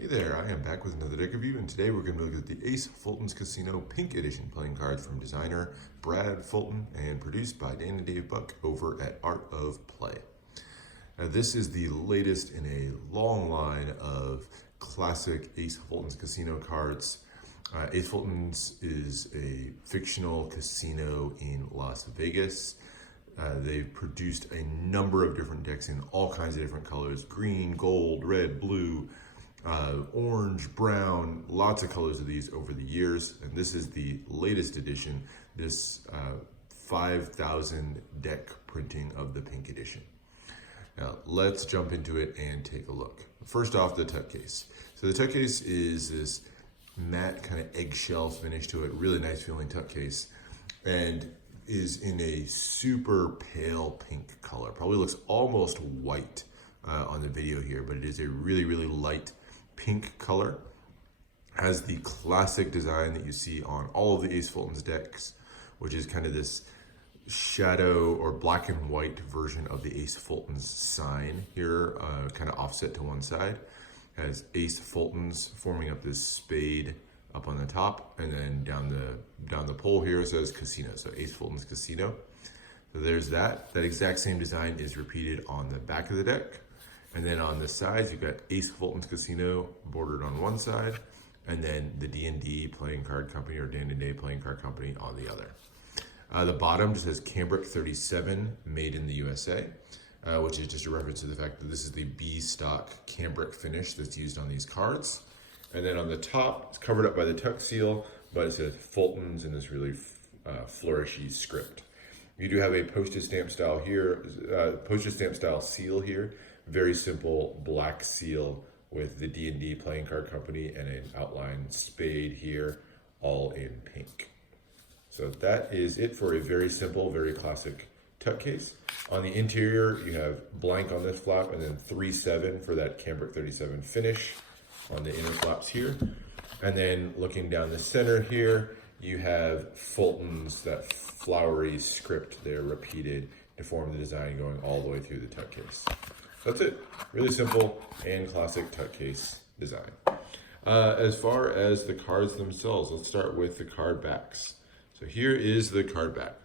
Hey there, I am back with another deck review, and today we're going to look at the Ace Fulton's Casino Pink Edition playing cards from designer Brad Fulton and produced by Dan and Dave Buck over at Art of Play. Now, this is the latest in a long line of classic Ace Fulton's Casino cards. Ace Fulton's is a fictional casino in Las Vegas. They've produced a number of different decks in all kinds of different colors: green, gold, red, blue, orange, brown, lots of colors of these over the years. And this is the latest edition, this 5,000 deck printing of the Pink Edition. Now let's jump into it and take a look. First off, the tuck case. So the tuck case is this matte kind of eggshell finish to it, really nice feeling tuck case, and is in a super pale pink color. Probably looks almost white on the video here, but it is a really, really light pink color. Has the classic design that you see on all of the Ace Fulton's decks, which is kind of this shadow or black and white version of the Ace Fulton's sign here, kind of offset to one side. Has Ace Fulton's forming up this spade up on the top, and then down the pole here it says Casino, so Ace Fulton's Casino. So there's that. That exact same design is repeated on the back of the deck. And then on the sides, you've got Ace Fulton's Casino bordered on one side, and then the D&D Playing Card Company or Dan and Dave Playing Card Company on the other. The bottom just says Cambric 37, made in the USA, which is just a reference to the fact that this is the B stock cambric finish that's used on these cards. And then on the top, it's covered up by the tuck seal, but it says Fulton's in this really flourishy script. You do have a postage stamp style here, postage stamp style seal here. Very simple black seal with the D&D Playing Card Company and an outlined spade here, all in pink. So that is it for a very simple, very classic tuck case. On the interior, you have blank on this flap and then 3-7 for that Cambric 37 finish on the inner flaps here. And then looking down the center here, you have Fulton's, that flowery script there repeated to form the design going all the way through the tuck case. That's it. Really simple and classic tuck case design. As far as the cards themselves, let's start with the card backs. So here is the card back.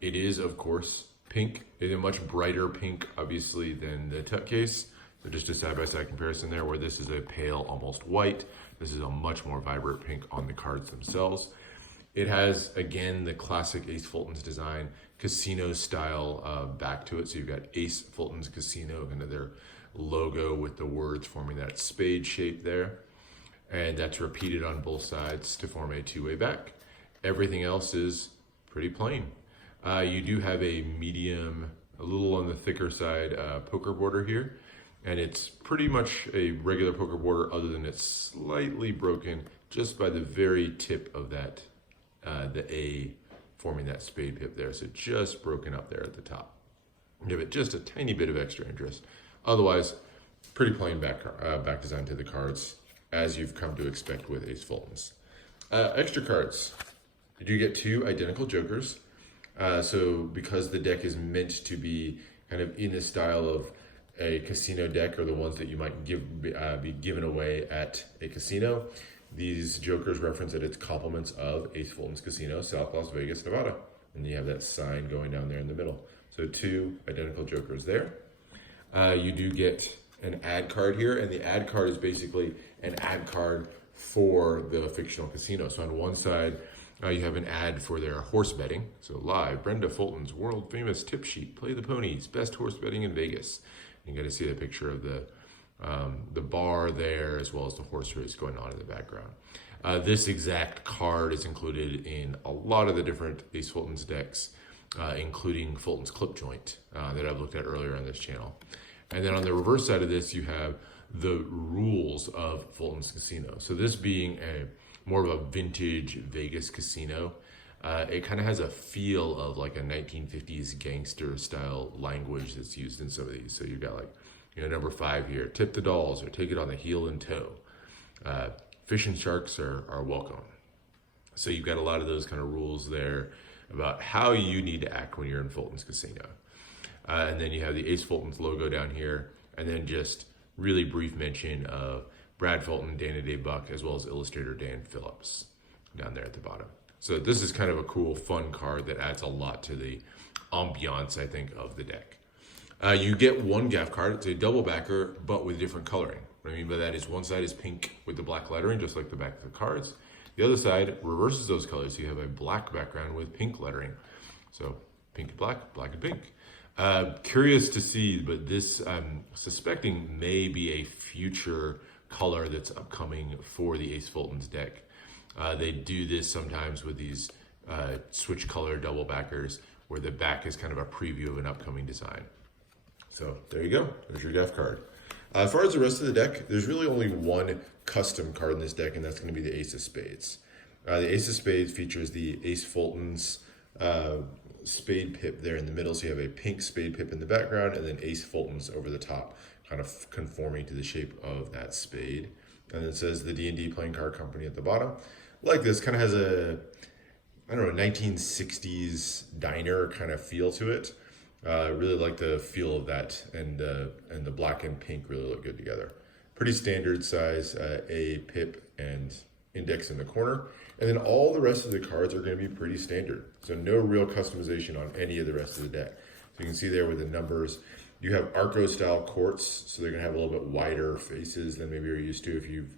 It is, of course, pink. It's a much brighter pink, obviously, than the tuck case. So just a side-by-side comparison there, where this is a pale, almost white. This is a much more vibrant pink on the cards themselves. It has, again, the classic Ace Fulton's design, casino style back to it. So you've got Ace Fulton's Casino, kind of their logo with the words forming that spade shape there. And that's repeated on both sides to form a two-way back. Everything else is pretty plain. You do have a medium, a little on the thicker side poker border here. And it's pretty much a regular poker border, other than it's slightly broken just by the very tip of that, the A forming that spade pip there. So just broken up there at the top. Give it just a tiny bit of extra interest. Otherwise, pretty plain back design to the cards, as you've come to expect with Ace Fulton's. Extra cards. You do get two identical jokers. So because the deck is meant to be kind of in the style of a casino deck, or the ones that you might be given away at a casino, these jokers reference that it's compliments of Ace Fulton's Casino, South Las Vegas, Nevada. And you have that sign going down there in the middle. So two identical jokers there. You do get an ad card here, and the ad card is basically an ad card for the fictional casino. So on one side, you have an ad for their horse betting. So live, Brenda Fulton's world famous tip sheet, play the ponies, best horse betting in Vegas. You get to see the picture of the bar there, as well as the horse race going on in the background. This exact card is included in a lot of the different Ace Fulton's decks, including Fulton's Clip Joint that I've looked at earlier on this channel. And then on the reverse side of this, you have the rules of Fulton's Casino. So this being more of a vintage Vegas casino, it kind of has a feel of like a 1950s gangster style language that's used in some of these. So you've got like, number 5 here, tip the dolls or take it on the heel and toe. Fish and sharks are welcome. So you've got a lot of those kind of rules there about how you need to act when you're in Fulton's Casino. And then you have the Ace Fulton's logo down here, and then just really brief mention of Brad Fulton, Dana Day Buck, as well as illustrator Dan Phillips down there at the bottom. So this is kind of a cool, fun card that adds a lot to the ambiance, I think, of the deck. You get one gaff card. It's a double backer, but with different coloring. What I mean by that is one side is pink with the black lettering, just like the back of the cards. The other side reverses those colors. So you have a black background with pink lettering. So pink and black, black and pink. Curious to see, but this I'm suspecting may be a future color that's upcoming for the Ace Fulton's deck. They do this sometimes with these switch color double backers where the back is kind of a preview of an upcoming design. So there you go, there's your gaff card. As far as the rest of the deck, there's really only one custom card in this deck, and that's going to be the Ace of Spades. The Ace of Spades features the Ace Fulton's spade pip there in the middle, so you have a pink spade pip in the background, and then Ace Fulton's over the top, kind of conforming to the shape of that spade. And then it says the D&D Playing Card Company at the bottom. Like this, kind of has a, I don't know, 1960s diner kind of feel to it. Really like the feel of that, and the black and pink really look good together. Pretty standard size, a pip and index in the corner. And then all the rest of the cards are going to be pretty standard. So no real customization on any of the rest of the deck. So you can see there with the numbers, you have Arco style courts, so they're going to have a little bit wider faces than maybe you're used to if you've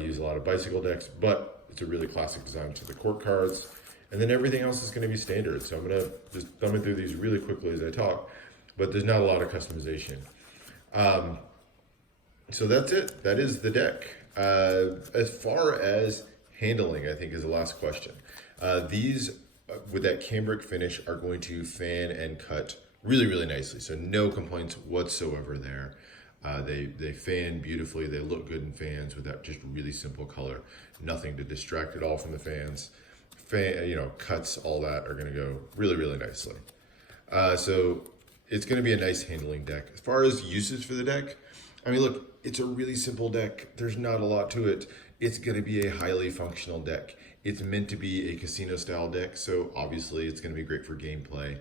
used a lot of bicycle decks, but it's a really classic design to the court cards. And then everything else is going to be standard. So I'm going to just thumb through these really quickly as I talk, but there's not a lot of customization. So that's it. That is the deck. As far as handling, I think, is the last question. These, with that cambric finish, are going to fan and cut really, really nicely. So no complaints whatsoever there. They fan beautifully. They look good in fans with that just really simple color. Nothing to distract at all from the fans. Cuts, all that are going to go really, really nicely. So it's going to be a nice handling deck. As far as uses for the deck, I mean, look, it's a really simple deck. There's not a lot to it. It's going to be a highly functional deck. It's meant to be a casino style deck, so obviously it's going to be great for gameplay.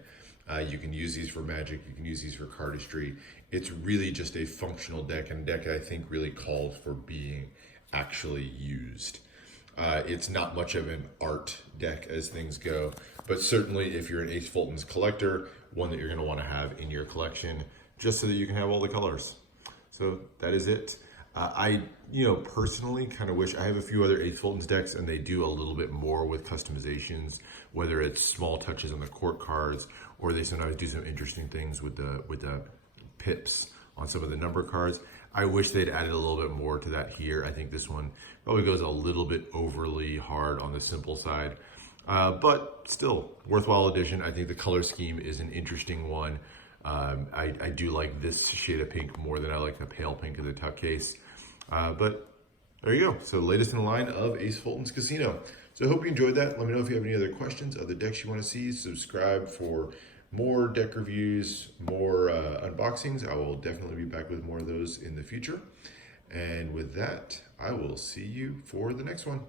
You can use these for Magic. You can use these for cardistry. It's really just a functional deck, and a deck I think really calls for being actually used. It's not much of an art deck as things go, but certainly if you're an Ace Fulton's collector, one that you're going to want to have in your collection just so that you can have all the colors. So that is it. I personally kind of wish I have a few other Ace Fulton's decks, and they do a little bit more with customizations, whether it's small touches on the court cards, or they sometimes do some interesting things with the pips on some of the number cards. I wish they'd added a little bit more to that here. I think this one probably goes a little bit overly hard on the simple side, but still worthwhile addition. I think the color scheme is an interesting one. I do like this shade of pink more than I like the pale pink of the tuck case. But there you go. So latest in the line of Ace Fulton's Casino. So I hope you enjoyed that. Let me know if you have any other questions, other decks you want to see. Subscribe for more deck reviews, more unboxings. I will definitely be back with more of those in the future. And with that, I will see you for the next one.